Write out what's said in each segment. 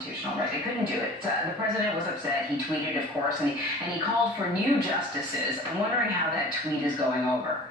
Right, they couldn't do it. The president was upset. He tweeted, of course, and he called for new justices. I'm wondering how that tweet is going over.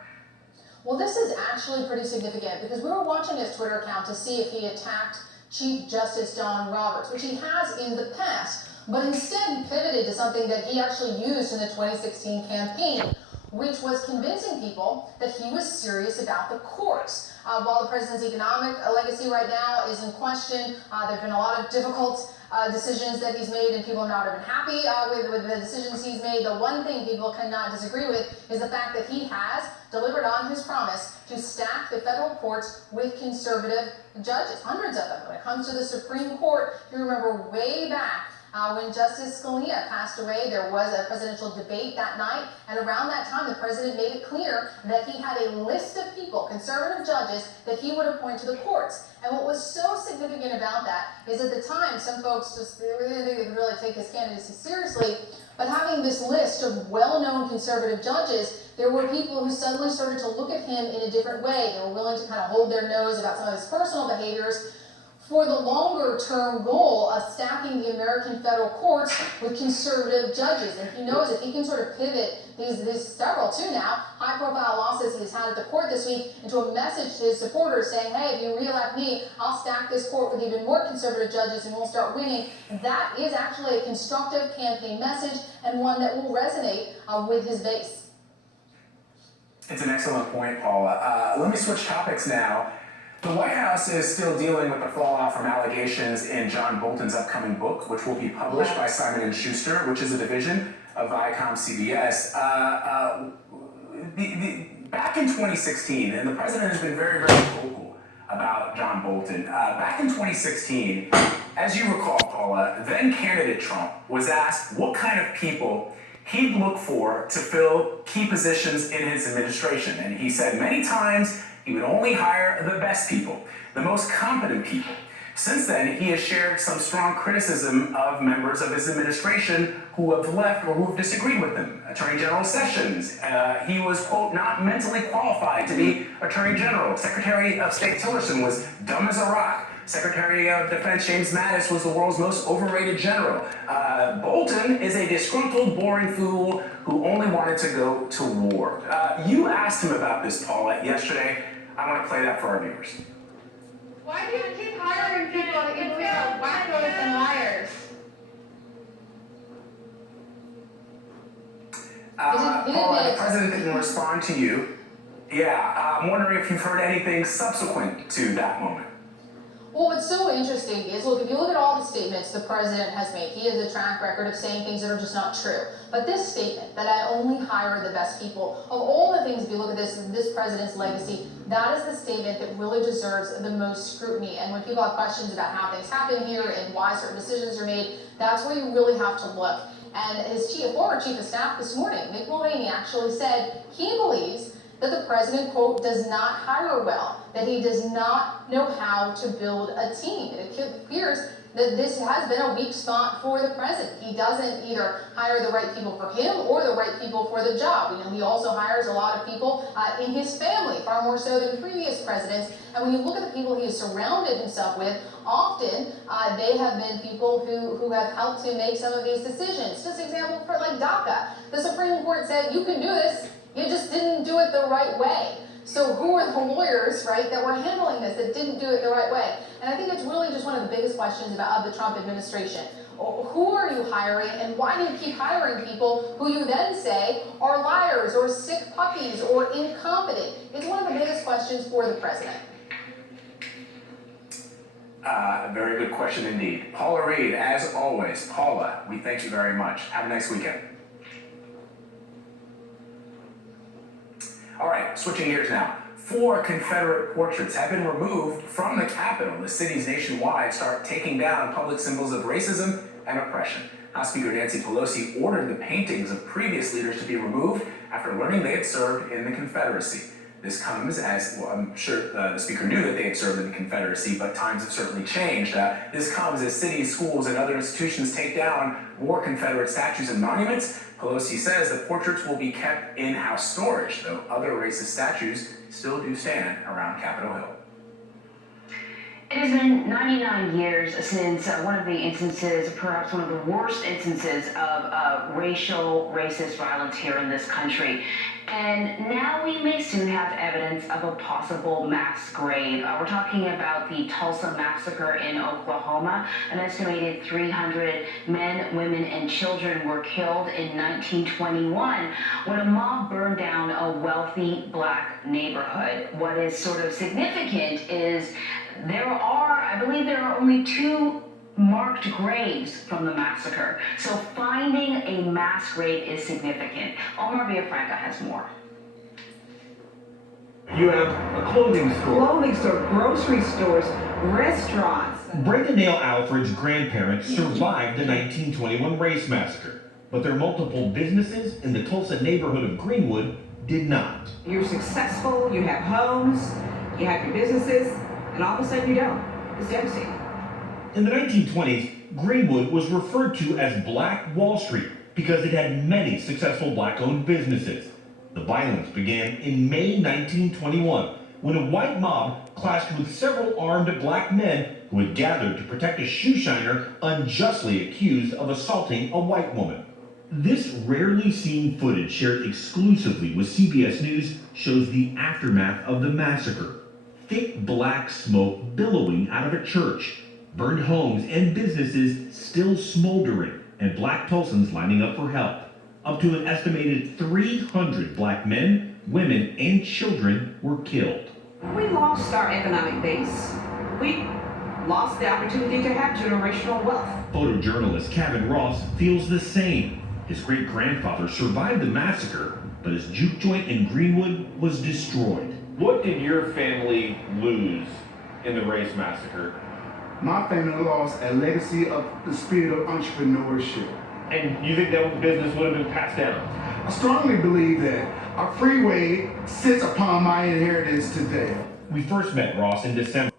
Well, this is actually pretty significant because we were watching his Twitter account to see if he attacked Chief Justice John Roberts, which he has in the past, but instead he pivoted to something that he actually used in the 2016 campaign, which was convincing people that he was serious about the courts. While the president's economic legacy right now is in question, there have been a lot of difficult decisions that he's made, and people are not even happy with the decisions he's made. The one thing people cannot disagree with is the fact that he has delivered on his promise to stack the federal courts with conservative judges, hundreds of them. When it comes to the Supreme Court, if you remember way back, when Justice Scalia passed away, there was a presidential debate that night, and around that time the president made it clear that he had a list of people, conservative judges, that he would appoint to the courts. And what was so significant about that is at the time some folks just really didn't really take his candidacy seriously, but having this list of well-known conservative judges, there were people who suddenly started to look at him in a different way. They were willing to kind of hold their nose about some of his personal behaviors, for the longer-term goal of stacking the American federal courts with conservative judges. And he knows if he can sort of pivot these several, two now, high-profile losses he's had at the court this week into a message to his supporters saying, hey, if you re-elect me, I'll stack this court with even more conservative judges and we'll start winning. That is actually a constructive campaign message and one that will resonate with his base. It's an excellent point, Paula. Let me switch topics now. The White House is still dealing with the fallout from allegations in John Bolton's upcoming book, which will be published by Simon & Schuster, which is a division of Viacom-CBS. Back in 2016, and the president has been very, very vocal about John Bolton. Back in 2016, as you recall, Paula, then candidate Trump was asked what kind of people he'd look for to fill key positions in his administration. And he said many times he would only hire the best people, the most competent people. Since then, he has shared some strong criticism of members of his administration who have left or who have disagreed with him. Attorney General Sessions, he was, quote, not mentally qualified to be Attorney General. Secretary of State Tillerson was dumb as a rock. Secretary of Defense James Mattis was the world's most overrated general. Bolton is a disgruntled, boring fool who only wanted to go to war. You asked him about this, Paula, yesterday. I want to play that for our viewers. Why do you keep hiring people that you think are wackos and liars? Paula, the president didn't respond to you. Yeah, I'm wondering if you've heard anything subsequent to that moment. Well, what's so interesting is, look, if you look at all the statements the president has made, he has a track record of saying things that are just not true. But this statement, that I only hire the best people, of all the things, if you look at this president's legacy, that is the statement that really deserves the most scrutiny. And when people have questions about how things happen here and why certain decisions are made, that's where you really have to look. And his former chief of staff this morning, Mick Mulvaney, actually said he believes that the president, quote, does not hire well, that he does not know how to build a team. It appears that this has been a weak spot for the president. He doesn't either hire the right people for him or the right people for the job. You know, he also hires a lot of people in his family, far more so than previous presidents. And when you look at the people he has surrounded himself with, often they have been people who have helped to make some of these decisions. Just an example for like DACA. The Supreme Court said, you can do this, you just didn't do it the right way. So who are the lawyers, right, that were handling this that didn't do it the right way? And I think it's really just one of the biggest questions of the Trump administration. Who are you hiring, and why do you keep hiring people who you then say are liars or sick puppies or incompetent? It's one of the biggest questions for the president. A very good question indeed. Paula Reed, as always. Paula, we thank you very much. Have a nice weekend. All right, switching gears now. 4 Confederate portraits have been removed from the Capitol. The cities nationwide start taking down public symbols of racism and oppression. House Speaker Nancy Pelosi ordered the paintings of previous leaders to be removed after learning they had served in the Confederacy. This comes as, well, I'm sure the Speaker knew that they had served in the Confederacy, but times have certainly changed. This comes as cities, schools, and other institutions take down more Confederate statues and monuments. Pelosi says the portraits will be kept in house storage, though other racist statues still do stand around Capitol Hill. It has been 99 years since one of the instances, perhaps one of the worst instances of racist violence here in this country. And now we may soon have evidence of a possible mass grave. We're talking about the Tulsa massacre in Oklahoma. An estimated 300 men, women, and children were killed in 1921 when a mob burned down a wealthy black neighborhood. What is sort of significant is I believe there are only 2 marked graves from the massacre. So finding a mass grave is significant. Omar Villafranca has more. You have a clothing store. Grocery stores, restaurants. Brenda Nail Alfred's grandparents survived the 1921 race massacre, but their multiple businesses in the Tulsa neighborhood of Greenwood did not. You're successful, you have homes, you have your businesses, and all of a sudden you don't. It's devastating. In the 1920s, Greenwood was referred to as Black Wall Street because it had many successful black-owned businesses. The violence began in May 1921 when a white mob clashed with several armed black men who had gathered to protect a shoe shiner unjustly accused of assaulting a white woman. This rarely seen footage shared exclusively with CBS News shows the aftermath of the massacre. Thick black smoke billowing out of a church, burned homes and businesses still smoldering, and black Tulsans lining up for help. Up to an estimated 300 black men, women, and children were killed. We lost our economic base. We lost the opportunity to have generational wealth. Photojournalist Kevin Ross feels the same. His great-grandfather survived the massacre, but his juke joint in Greenwood was destroyed. What did your family lose in the race massacre? My family lost a legacy of the spirit of entrepreneurship. And you think that business would have been passed down? I strongly believe that our freeway sits upon my inheritance today. We first met Ross in December.